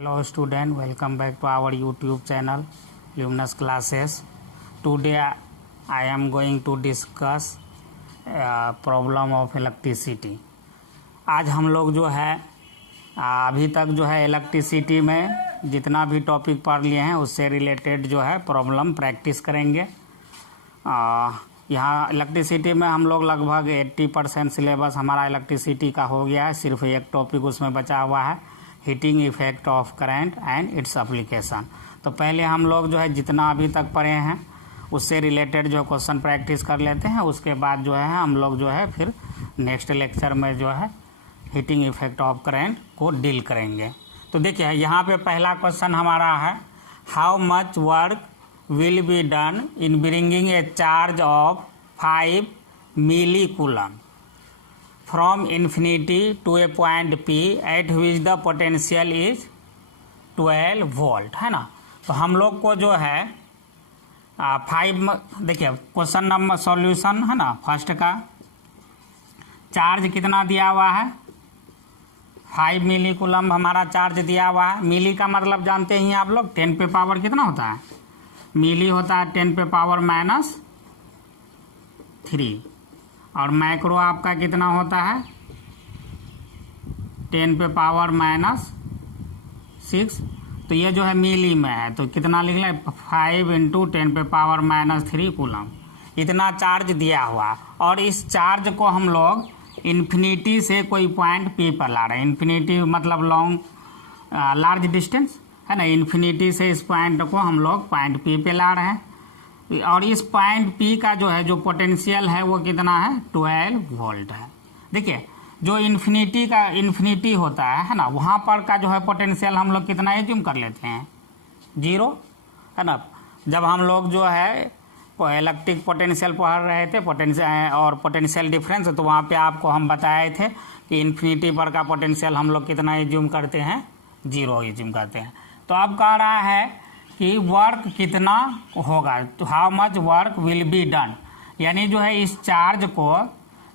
Hello student, welcome back to our YouTube channel Luminous Classes. Today I am going to discuss problem of electricity. आज हम लोग जो है अभी तक जो है इलेक्ट्रिसिटी में जितना भी टॉपिक पढ़ लिए हैं उससे रिलेटेड जो है प्रॉब्लम प्रैक्टिस करेंगे। यहाँ इलेक्ट्रिसिटी में हम लोग लगभग 80% सिलेबस हमारा इलेक्ट्रिसिटी का हो गया है। सिर्फ एक टॉपिक उसमें बचा हुआ है, heating effect of current and its application. तो पहले हम लोग जो है जितना अभी तक पढ़े हैं उससे रिलेटेड जो क्वेश्चन प्रैक्टिस कर लेते हैं। उसके बाद जो है हम लोग जो है फिर नेक्स्ट लेक्चर में जो है हीटिंग इफेक्ट ऑफ करंट को डील करेंगे। तो देखिए यहाँ पे पहला क्वेश्चन हमारा है, how much work will be done in bringing a charge of 5 millicoulomb from infinity to a point P at which the potential is 12 volt, है ना। तो हम लोग को जो है 5 देखिए क्वेश्चन नंबर सॉल्यूशन है ना। फर्स्ट का चार्ज कितना दिया हुआ है, 5 मिली कूलम हमारा चार्ज दिया हुआ है। मिली का मतलब जानते ही आप लोग 10 पे पावर कितना होता है, मिली होता है 10 पे पावर -3 और माइक्रो आपका कितना होता है 10 पे पावर -6। तो ये जो है मिली में है तो कितना लिख लें 5 × 10 पे पावर -3 कूलम, इतना चार्ज दिया हुआ। और इस चार्ज को हम लोग इन्फिनिटी से कोई पॉइंट पी पर ला रहे हैं। इन्फिनिटी मतलब लॉन्ग लार्ज डिस्टेंस है ना। इन्फिनिटी से इस पॉइंट को हम लोग पॉइंट पी पे ला रहे हैं और इस पॉइंट पी का जो है जो पोटेंशियल है वो कितना है 12 वोल्ट है। देखिए जो इन्फिनिटी होता है ना, वहाँ पर का जो है पोटेंशियल हम लोग कितना एज्यूम कर लेते हैं 0 है ना। जब हम लोग जो है इलेक्ट्रिक पोटेंशियल पढ़ रहे थे पोटेंशियल डिफरेंस, तो वहाँ पे आपको हम बताए थे कि इन्फिनिटी पर का पोटेंशियल हम लोग कितना एज्यूम करते हैं 0 एज्यूम करते हैं। तो अब कह रहा है कि वर्क कितना होगा, तो how much work will be done, यानी जो है इस चार्ज को,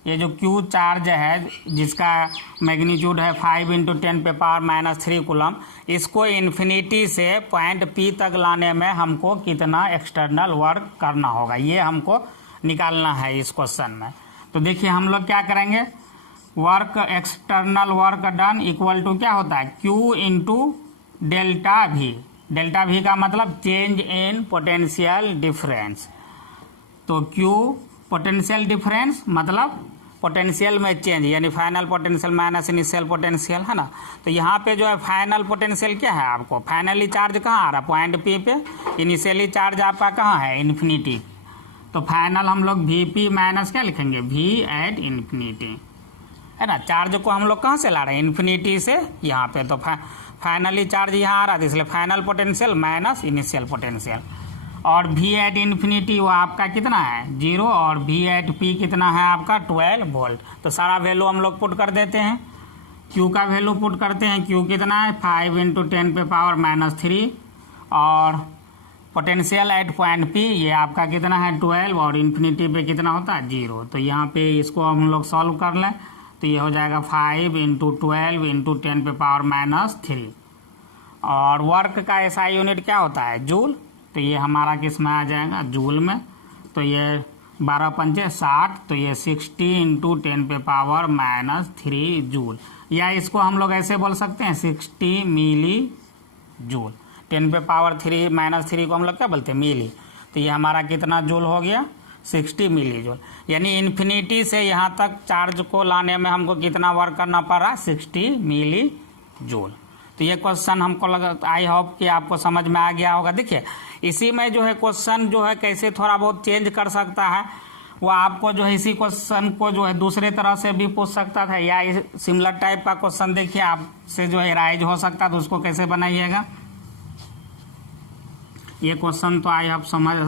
ये जो क्यू चार्ज है जिसका मैग्नीट्यूड है 5 × 10 पे पावर -3 कूलम, इसको इन्फिनिटी से पॉइंट पी तक लाने में हमको कितना एक्सटर्नल वर्क करना होगा, ये हमको निकालना है इस क्वेश्चन में। तो देखिए हम लोग क्या करेंगे, work external work done equal to क्या होता है Q × delta V. Delta V का मतलब चेंज इन पोटेंशियल डिफरेंस। तो क्यू पोटेंशियल डिफरेंस मतलब पोटेंशियल में चेंज, यानी final potential minus initial potential है ना। तो यहाँ पे जो है फाइनल पोटेंशियल क्या है, आपको फाइनली चार्ज कहाँ आ रहा है पॉइंट पी पे, इनिशियली चार्ज आपका कहाँ है इन्फिनिटी। तो फाइनल हम लोग वी पी माइनस क्या लिखेंगे वी एट इन्फिनिटी है ना। चार्ज को हम लोग कहाँ से ला रहे हैं इन्फिनिटी से यहाँ पे, तो फाइनली चार्ज यहाँ आ रहा था इसलिए final potential minus initial potential. और वी एट इन्फिनिटी वो आपका कितना है 0 और वी एट पी कितना है आपका 12 वोल्ट। तो सारा वैल्यू हम लोग पुट कर देते हैं, क्यू का वैल्यू पुट करते हैं, क्यू कितना है 5 × 10 पे पावर -3 और पोटेंशियल एट पॉइंट पी ये आपका कितना है 12 और इन्फिनिटी पे कितना होता है 0। तो यहाँ पे इसको हम लोग सॉल्व कर लें तो ये हो जाएगा 5 × 12 × 10 पे पावर -3 और वर्क का एसआई यूनिट क्या होता है जूल। तो ये हमारा किस में आ जाएगा जूल में। तो ये 12 × 5 = 60, तो ये 60 × 10 पे पावर -3 जूल, या इसको हम लोग ऐसे बोल सकते हैं 60 मिली जूल। 10 पे पावर -3 को हम लोग क्या बोलते हैं मिली। तो ये हमारा कितना जूल हो गया 60 मिली जूल, यानी इन्फिनिटी से यहाँ तक चार्ज को लाने में हमको कितना वर्क करना पड़ रहा है 60 मिली जूल। तो ये क्वेश्चन हमको लगा, आई होप कि आपको समझ में आ गया होगा। देखिए इसी में जो है क्वेश्चन जो है कैसे थोड़ा बहुत चेंज कर सकता है, वो आपको जो है इसी क्वेश्चन को जो है दूसरे तरह से भी पूछ सकता था, या सिमिलर टाइप का क्वेश्चन देखिए आपसे जो है राइज हो सकता, तो उसको कैसे बनाइएगा। ये क्वेश्चन तो आई होप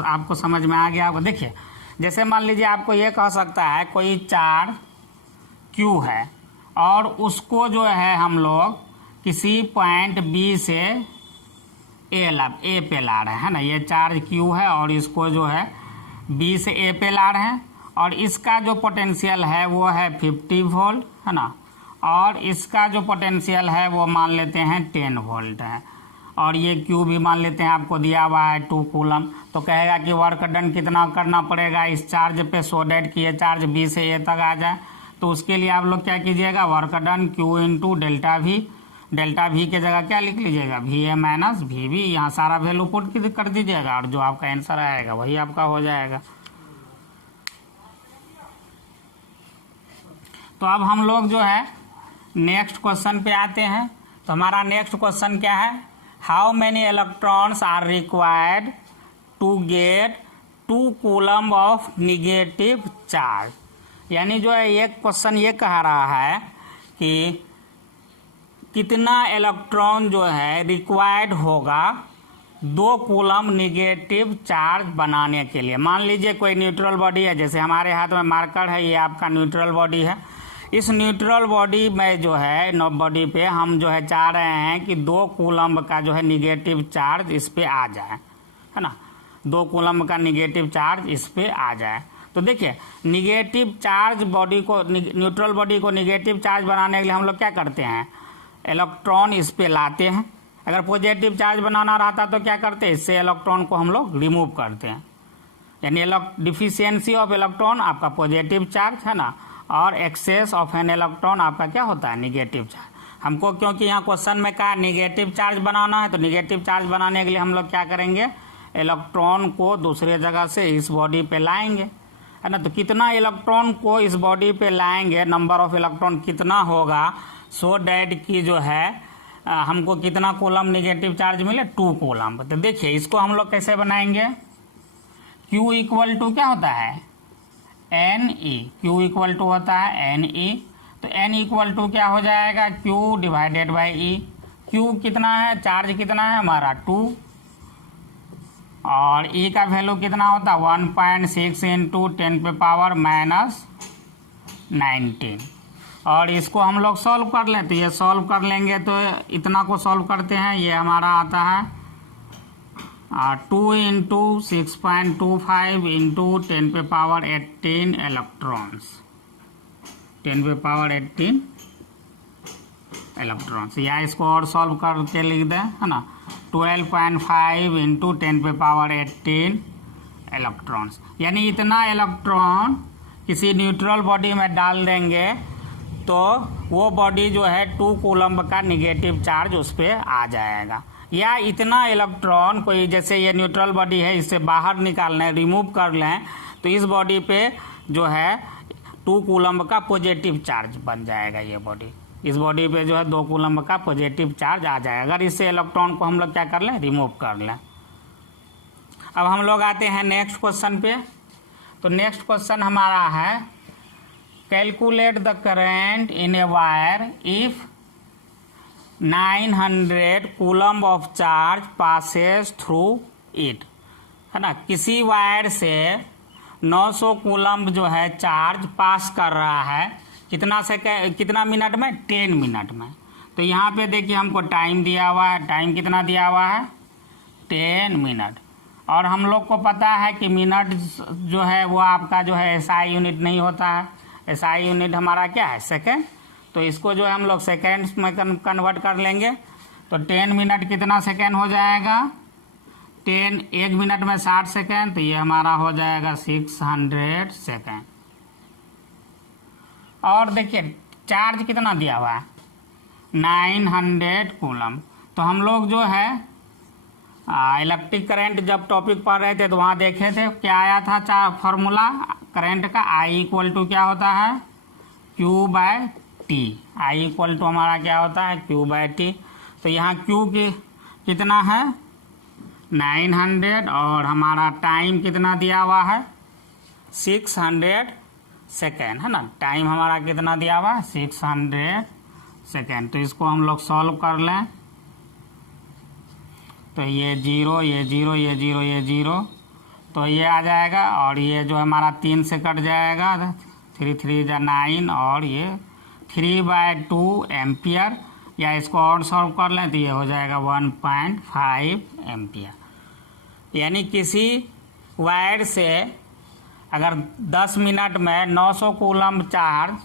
आपको समझ में आ गया होगा। देखिए जैसे मान लीजिए आपको ये कह सकता है कोई चार्ज क्यू है और उसको जो है हम लोग किसी पॉइंट बी से ए पे ला रहे हैं ना। ये चार्ज क्यू है और इसको जो है बी से ए पे ला रहे हैं और इसका जो पोटेंशियल है वो है 50 वोल्ट है ना। और इसका जो पोटेंशियल है वो मान लेते हैं 10 वोल्ट है, और ये क्यू भी मान लेते हैं आपको दिया हुआ है 2 कूलम। तो कहेगा कि वर्क डन कितना करना पड़ेगा इस चार्ज पे, सो डैट कि ये चार्ज बी से ए तक आ जाए। तो उसके लिए आप लोग क्या कीजिएगा, work done Q into delta V के जगह क्या लिख लीजिएगा, V A minus V B. यहाँ सारा वैल्यू पुट कर दीजिएगा और जो आपका आंसर आएगा वही आपका हो जाएगा। तो अब हम लोग जो है नेक्स्ट क्वेश्चन पे आते हैं। तो हमारा नेक्स्ट क्वेश्चन क्या है, how many electrons are required to get 2 coulomb of negative charge. यानी जो है एक क्वेश्चन ये कह रहा है कि कितना इलेक्ट्रॉन जो है रिक्वायर्ड होगा 2 कूलम निगेटिव चार्ज बनाने के लिए। मान लीजिए कोई न्यूट्रल बॉडी है, जैसे हमारे हाथ में मार्कर है, ये आपका न्यूट्रल बॉडी है। इस न्यूट्रल बॉडी में जो है बॉडी पे हम जो है चाह रहे हैं कि 2 कूलम का जो है निगेटिव चार्ज इस पे आ जाए, है ना, 2 कूलम का निगेटिव चार्ज इस पे आ जाए। तो देखिए निगेटिव चार्ज बॉडी को, न्यूट्रल बॉडी को निगेटिव चार्ज बनाने के लिए हम लोग क्या करते हैं, इलेक्ट्रॉन इस पे लाते हैं। अगर पॉजिटिव चार्ज बनाना रहता तो क्या करते हैं, इससे इलेक्ट्रॉन को हम लोग रिमूव करते हैं। यानी डिफिशियंसी ऑफ इलेक्ट्रॉन आपका पॉजिटिव चार्ज है ना, और एक्सेस ऑफ एन इलेक्ट्रॉन आपका क्या होता है, निगेटिव चार्ज। हमको क्योंकि यहाँ क्वेश्चन में कहा निगेटिव चार्ज बनाना है, तो निगेटिव चार्ज बनाने के लिए हम लोग क्या करेंगे, इलेक्ट्रॉन को दूसरे जगह से इस बॉडी पे लाएंगे, है ना। तो कितना इलेक्ट्रॉन को इस बॉडी पे लाएंगे, नंबर ऑफ इलेक्ट्रॉन कितना होगा, सो डैट की जो है हमको कितना कूलम निगेटिव चार्ज मिले, 2 कूलम। तो देखिए इसको हम लोग कैसे बनाएंगे, Q इक्वल टू क्या होता है, NE। Q इक्वल टू होता है NE। तो N इक्वल टू क्या हो जाएगा, Q divided by E। Q कितना है, चार्ज कितना है हमारा 2, और E का वैल्यू कितना होता है 1.6 इंटू 10 पे पावर माइनस 19। और इसको हम लोग सॉल्व कर लें, तो ये सॉल्व कर लेंगे तो इतना को सॉल्व करते हैं, ये हमारा आता है 2 इंटू 6.25 इंटू 10 पे पावर 18 इलेक्ट्रॉन्स, 10 पे पावर 18 इलेक्ट्रॉन्स। या इसको और सॉल्व करके लिख दें, है ना, 12.5 इंटू 10 पे पावर 18 इलेक्ट्रॉन्स। यानी इतना इलेक्ट्रॉन किसी न्यूट्रल बॉडी में डाल देंगे तो वो बॉडी जो है 2 कूलम का निगेटिव चार्ज उस पर आ जाएगा। या इतना इलेक्ट्रॉन कोई, जैसे ये न्यूट्रल बॉडी है, इससे बाहर निकाल लें, रिमूव कर लें, तो इस बॉडी पे जो है 2 कूलम का पॉजिटिव चार्ज बन जाएगा। ये बॉडी, इस बॉडी पे जो है 2 कूलम का पॉजिटिव चार्ज आ जाएगा अगर इससे इलेक्ट्रॉन को हम लोग क्या कर लें, रिमूव कर लें। अब हम लोग आते हैं नेक्स्ट क्वेश्चन पे। तो नेक्स्ट क्वेश्चन हमारा है, calculate the current in a wire if 900 coulomb of charge passes through it, है ना। किसी वायर से 900 कूलम जो है चार्ज पास कर रहा है, कितना मिनट में, 10 मिनट में। तो यहाँ पे देखिए हमको टाइम दिया हुआ है, टाइम कितना दिया हुआ है, 10 मिनट। और हम लोग को पता है कि मिनट जो है वो आपका जो है SI यूनिट नहीं होता है, SI यूनिट हमारा क्या है, सेकेंड। तो इसको जो है हम लोग सेकेंड्स में कन्वर्ट कर लेंगे। तो 10 मिनट कितना सेकेंड हो जाएगा, 1 मिनट में 60 सेकेंड, तो ये हमारा हो जाएगा 600 सेकेंड। और देखिए चार्ज कितना दिया हुआ है, 900 कूलम। तो हम लोग जो है इलेक्ट्रिक करंट जब टॉपिक पढ़ रहे थे तो वहाँ देखे थे क्या आया था फॉर्मूला करंट का, I इक्वल टू क्या होता है, Q by T. I equal to हमारा क्या होता है, Q बाय टी। तो यहाँ Q कितना है 900, और हमारा टाइम कितना दिया हुआ है 600 सेकेंड, है ना। टाइम हमारा कितना दिया हुआ है 600 सेकेंड। तो इसको हम लोग सॉल्व कर लें, तो ये 0, ये 0, ये 0, ये 0, तो ये आ जाएगा। और ये जो हमारा 3 से कट जाएगा, 3 3 जा 9, और ये 3/2 एम्पियर। या इसको और सॉल्व कर लें तो ये हो जाएगा 1.5 एम्पियर। यानी किसी वायर से अगर 10 मिनट में 900 कूलम चार्ज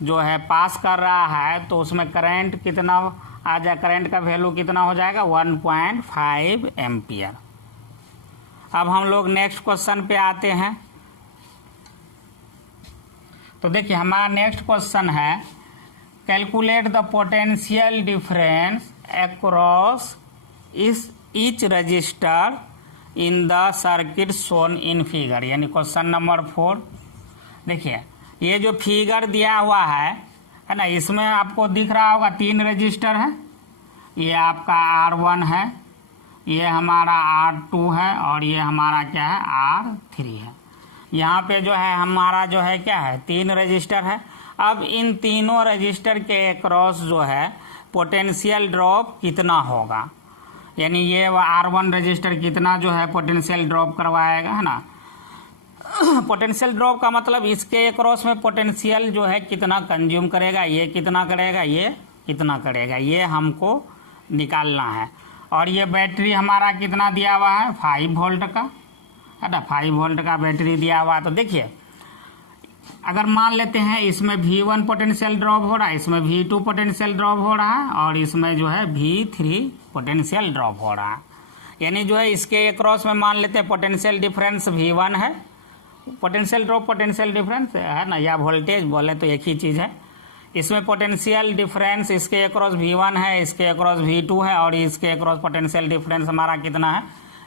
जो है पास कर रहा है तो उसमें करंट कितना आ जाए, करंट का वैल्यू कितना हो जाएगा 1.5 एम्पियर। अब हम लोग नेक्स्ट क्वेश्चन पे आते हैं। तो देखिए हमारा नेक्स्ट क्वेश्चन है calculate the potential difference across each resistor in the circuit shown in figure, यानी क्वेश्चन नंबर 4। देखिए ये जो फिगर दिया हुआ है ना, इसमें आपको दिख रहा होगा 3 रजिस्टर है। ये आपका R1 है, ये हमारा R2 है और ये हमारा क्या है R3 है। यहाँ पे जो है हमारा जो है क्या है 3 रजिस्टर है। अब इन तीनों रजिस्टर के अक्रॉस जो है पोटेंशियल ड्रॉप कितना होगा, यानी ये R1 रजिस्टर कितना जो है पोटेंशियल ड्रॉप करवाएगा, है ना। पोटेंशियल ड्रॉप का मतलब इसके अक्रॉस में पोटेंशियल जो है कितना कंज्यूम करेगा, ये कितना करेगा, ये कितना करेगा, ये हमको निकालना है। और ये बैटरी हमारा कितना दिया हुआ है 5 वोल्ट का, है ना, 5 वोल्ट का बैटरी दिया हुआ है। तो देखिए अगर मान लेते हैं इसमें V1 पोटेंशियल ड्रॉप हो रहा है, इसमें V2 पोटेंशियल ड्रॉप हो रहा है और इसमें जो है V3 पोटेंशियल ड्रॉप हो रहा है, यानी जो है इसके अक्रॉस में मान लेते हैं पोटेंशियल डिफरेंस V1 है। पोटेंशियल ड्रॉप पोटेंशियल डिफरेंस है ना, या वोल्टेज बोले तो एक ही चीज़ है। इसमें पोटेंशियल डिफरेंस इसके अक्रॉस V1 है, इसके अक्रॉस V2 है और इसके अक्रॉस पोटेंशियल डिफरेंस हमारा कितना है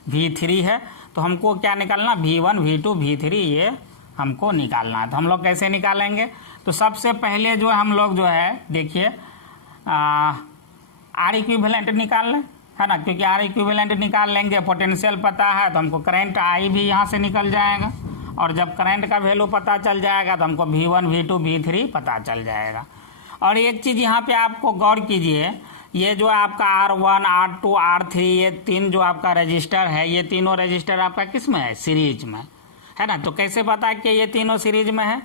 V3 है। तो हमको क्या निकालना V1 V2 V3 ये हमको निकालना है। तो हम लोग कैसे निकालेंगे, तो सबसे पहले जो हम लोग जो है देखिए R इक्विवेलेंट निकाल लें, है ना, क्योंकि R इक्विवेलेंट निकाल लेंगे पोटेंशियल पता है तो हमको करंट I भी यहाँ से निकल जाएगा और जब करंट का वैल्यू पता चल जाएगा तो हमको V1 V2 V3 पता चल जाएगा। और एक चीज़ यहाँ पे आपको गौर कीजिए, ये जो आपका R1 R2 R3 ये 3 जो आपका रजिस्टर है, ये तीनों रजिस्टर आपका किस में है सीरीज में, है ना। तो कैसे पता कि ये तीनों सीरीज में है,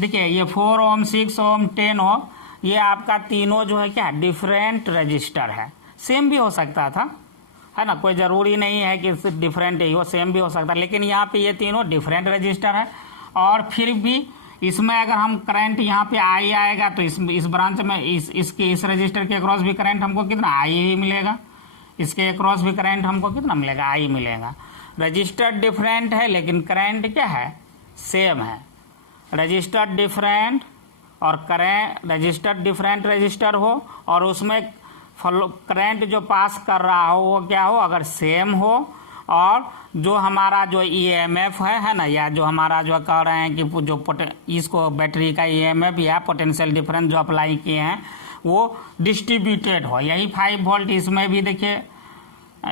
देखिए ये 4 ओम 6 ओम 10 ओम ये आपका तीनों जो है क्या डिफरेंट रजिस्टर है। सेम भी हो सकता था, है ना, कोई ज़रूरी नहीं है कि डिफरेंट ही हो, सेम भी हो सकता है, लेकिन यहाँ पे ये तीनों डिफरेंट रजिस्टर है। और फिर भी इसमें अगर हम करंट यहाँ पे आई आएगा तो इस ब्रांच में इस रजिस्टर के अक्रॉस भी करंट हमको कितना आई ही मिलेगा, इसके अक्रॉस भी करंट हमको कितना मिलेगा आई मिलेगा। रजिस्टर डिफरेंट है लेकिन करंट क्या है सेम है। रजिस्टर डिफरेंट और करंट रजिस्टर डिफरेंट रजिस्टर हो और उसमें करंट जो पास कर रहा हो वो क्या हो अगर सेम हो, और जो हमारा जो EMF है ना, या जो हमारा जो कह रहे हैं कि जो इसको बैटरी का EMF या पोटेंशियल डिफरेंस जो अप्लाई किए हैं वो डिस्ट्रीब्यूटेड हो। यही 5 वोल्ट इसमें भी देखिए,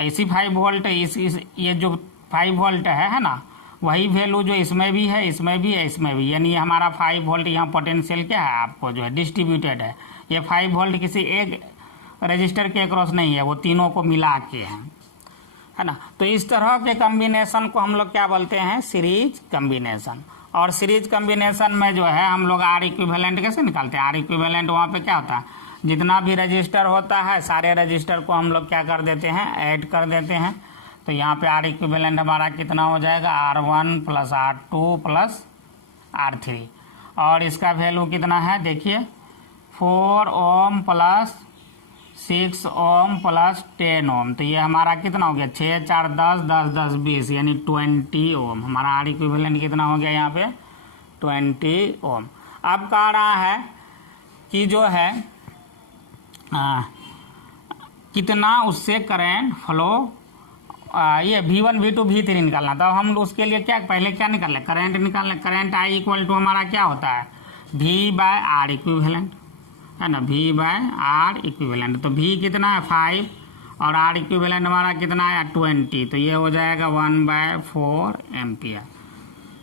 इसी 5 वोल्ट ये जो 5 वोल्ट है ना, वही वैल्यू जो इसमें भी है इसमें भी है इसमें भी, यानी हमारा 5 वोल्ट यहाँ पोटेंशियल क्या है आपको जो है डिस्ट्रीब्यूटेड है। ये 5 वोल्ट किसी एक रजिस्टर के अक्रॉस नहीं है, वो तीनों को मिला के है ना। तो इस तरह के कम्बिनेशन को हम लोग क्या बोलते हैं सीरीज कम्बिनेशन। और सीरीज कम्बिनेशन में जो है हम लोग R इक्विवेलेंट कैसे निकालते हैं, R इक्विवेलेंट वहाँ पे क्या होता है जितना भी रजिस्टर होता है सारे रजिस्टर को हम लोग क्या कर देते हैं ऐड कर देते हैं। तो यहाँ पे R इक्विवेलेंट हमारा कितना हो जाएगा R1 + R2 + R3 और इसका वैल्यू कितना है देखिए 4 ओम + 6 ओम + 10 ओम। तो ये हमारा कितना हो गया 6 4 10 10 10 20 यानी 20 ओम। हमारा R इक्विवेलेंट कितना हो गया यहाँ पे 20 ओम। अब कह रहा है कि जो है कितना उससे करंट फ्लो ये V1 V2 V3 निकालना। तो हम उसके लिए क्या पहले क्या निकाल लें करंट निकाल लें। करंट I = हमारा क्या होता है V/R इक्विवेलेंट, है ना, V/R इक्विवेलेंट। तो V कितना है 5 और R इक्विवेलेंट हमारा कितना है 20। तो ये हो जाएगा 1/4 एम्पियर,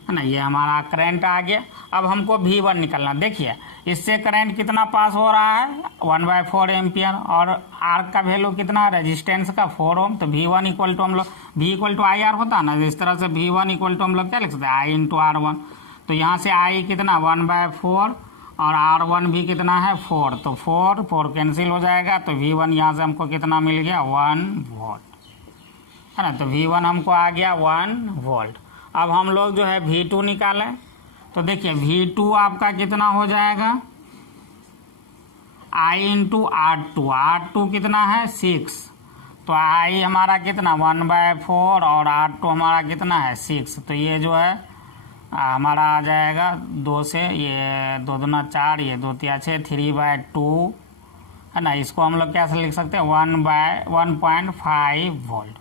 है ना। ये हमारा करंट आ गया। अब हमको V1 निकालना। देखिए इससे करंट कितना पास हो रहा है 1/4 एम्पियर और R का वैल्यू कितना है रेजिस्टेंस का 4 ओम। तो V1 = हम लोग V = IR होता है ना, इस तरह से V1 = हम लोग क्या लिख सकते हैं I × R1। तो यहाँ से I कितना 1/4 और R1 भी कितना है 4। तो 4 कैंसिल हो जाएगा। तो V1 यहाँ से हमको कितना मिल गया 1 वोल्ट, है ना। तो V1 हमको आ गया 1 वोल्ट। अब हम लोग जो है V2 निकालें। तो देखिए V2 आपका कितना हो जाएगा आई इंटू R2 कितना है 6, तो आई हमारा कितना 1/4 और R2 हमारा कितना है 6, तो ये जो है हमारा आ जाएगा 2 से, ये 2 दूना 4, ये 2 तिया 6, 3/2 है ना। इसको हम लोग कैसे लिख सकते हैं 1/1.5 वोल्ट।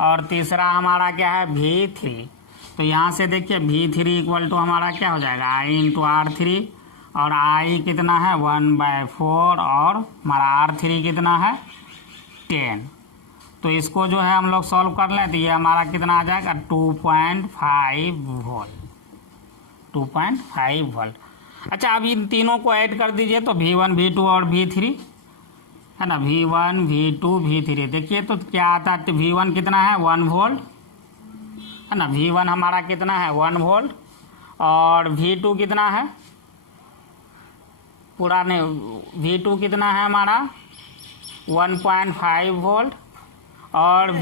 और तीसरा हमारा क्या है V3, तो यहाँ से देखिए V3 इक्वल टू हमारा क्या हो जाएगा आई इंटू R3, और आई कितना है 1/4 और हमारा R3 कितना है 10। तो इसको जो है हम लोग सॉल्व कर लें तो ये हमारा कितना आ जाएगा 2.5 वोल्ट, 2.5 वोल्ट। अच्छा, अब इन तीनों को ऐड कर दीजिए तो V1 V2 और V3 है ना, V1 V2 V3। देखिए तो क्या आता है, V1 कितना है 1 वोल्ट है ना, V1 हमारा कितना है 1 वोल्ट, और V2 कितना है पुराने V2 कितना है हमारा 1.5 वोल्ट, और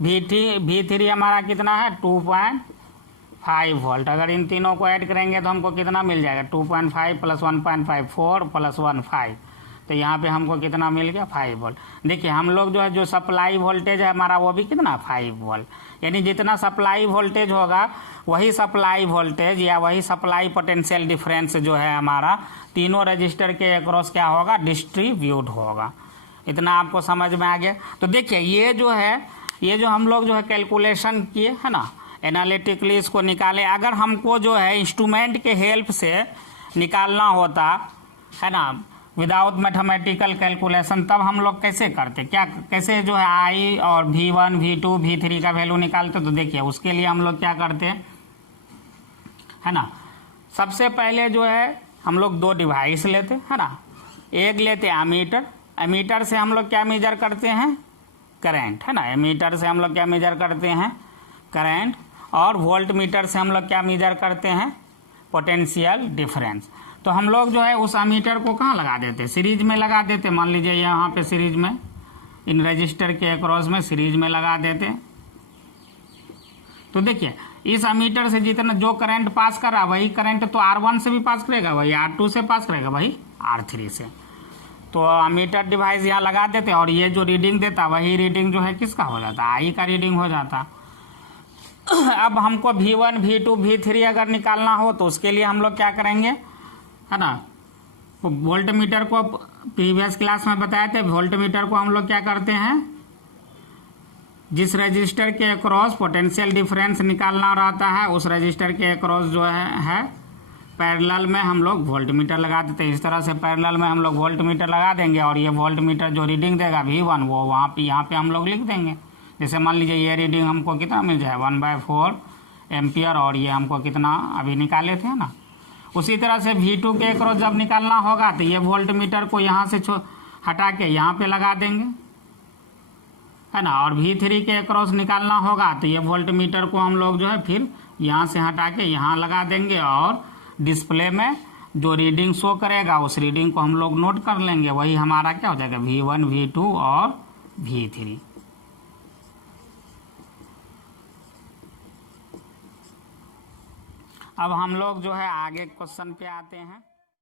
V3 हमारा कितना है 2.5 वोल्ट। अगर इन तीनों को ऐड करेंगे तो हमको कितना मिल जाएगा 2.5 प्लस 1.5 4 प्लस 1 5, तो यहाँ पे हमको कितना मिल गया 5 वोल्ट। देखिए हम लोग जो है जो सप्लाई वोल्टेज है हमारा वो भी कितना 5 वोल्ट, यानी जितना सप्लाई वोल्टेज होगा वही सप्लाई वोल्टेज या वही सप्लाई पोटेंशियल डिफरेंस जो है हमारा तीनों रजिस्टर के अक्रॉस क्या होगा डिस्ट्रीब्यूट होगा। इतना आपको समझ में आ गया। तो देखिए ये जो है, ये जो हम लोग जो है कैलकुलेशन किए है ना, एनालिटिकली इसको निकाले। अगर हमको जो है इंस्ट्रूमेंट के हेल्प से निकालना होता है ना विदाउट मैथमेटिकल कैलकुलेशन, तब हम लोग कैसे करते, क्या कैसे जो है आई और V1 V2 V3 का वैल्यू निकालते। तो देखिए उसके लिए हम लोग क्या करते है ना, सबसे पहले जो है हम लोग 2 डिवाइस लेते है ना, एक लेते एमीटर, एमीटर से हम लोग क्या मेजर करते हैं करंट है ना, एमीटर से हम लोग क्या मेजर करते हैं करंट, और वोल्ट मीटर से हम लोग क्या मेजर करते हैं पोटेंशियल डिफरेंस। तो हम लोग जो है उस एमीटर को कहाँ लगा देते, सीरीज में लगा देते। मान लीजिए यहाँ पे सीरीज में इन रजिस्टर के अक्रॉस में सीरीज में लगा देते। तो देखिए इस एमीटर से जितना जो करंट पास कर रहा वही करंट तो R1 से भी पास करेगा, वही R2 से पास करेगा, वही R3 से। तो एमीटर डिवाइस यहाँ लगा देते और ये जो रीडिंग देता वही रीडिंग जो है किसका हो जाता, आई का रीडिंग हो जाता। अब हमको V1 V2 V3 अगर निकालना हो तो उसके लिए हम लोग क्या करेंगे है ना, वोल्ट मीटर को प्रीवियस क्लास में बताए थे, वोल्ट मीटर को हम लोग क्या करते हैं जिस रजिस्टर के अक्रॉस पोटेंशियल डिफरेंस निकालना रहता है उस रजिस्टर के अक्रॉस जो है पैरेलल में हम लोग वोल्ट मीटर लगा देते हैं। इस तरह से पैरेलल में हम लोग वोल्ट मीटर लगा देंगे और ये वोल्ट मीटर जो रीडिंग देगा V1 वो वहाँ पे यहाँ पे हम लोग लिख देंगे। जैसे मान लीजिए ये रीडिंग हमको कितना मिल जाए 1/4 एम्पियर, और ये हमको कितना अभी निकाले थे ना। उसी तरह से V2 के अक्रॉस जब निकालना होगा तो ये वोल्ट मीटर को यहाँ से हटा के यहाँ पे लगा देंगे है ना, और V3 के अक्रॉस निकालना होगा तो ये वोल्ट मीटर को हम लोग जो है फिर यहाँ से हटा के यहाँ लगा देंगे, और डिस्प्ले में जो रीडिंग शो करेगा उस रीडिंग को हम लोग नोट कर लेंगे। वही हमारा क्या हो जाएगा V1 V2 और V3। अब हम लोग जो है आगे क्वेश्चन पे आते हैं।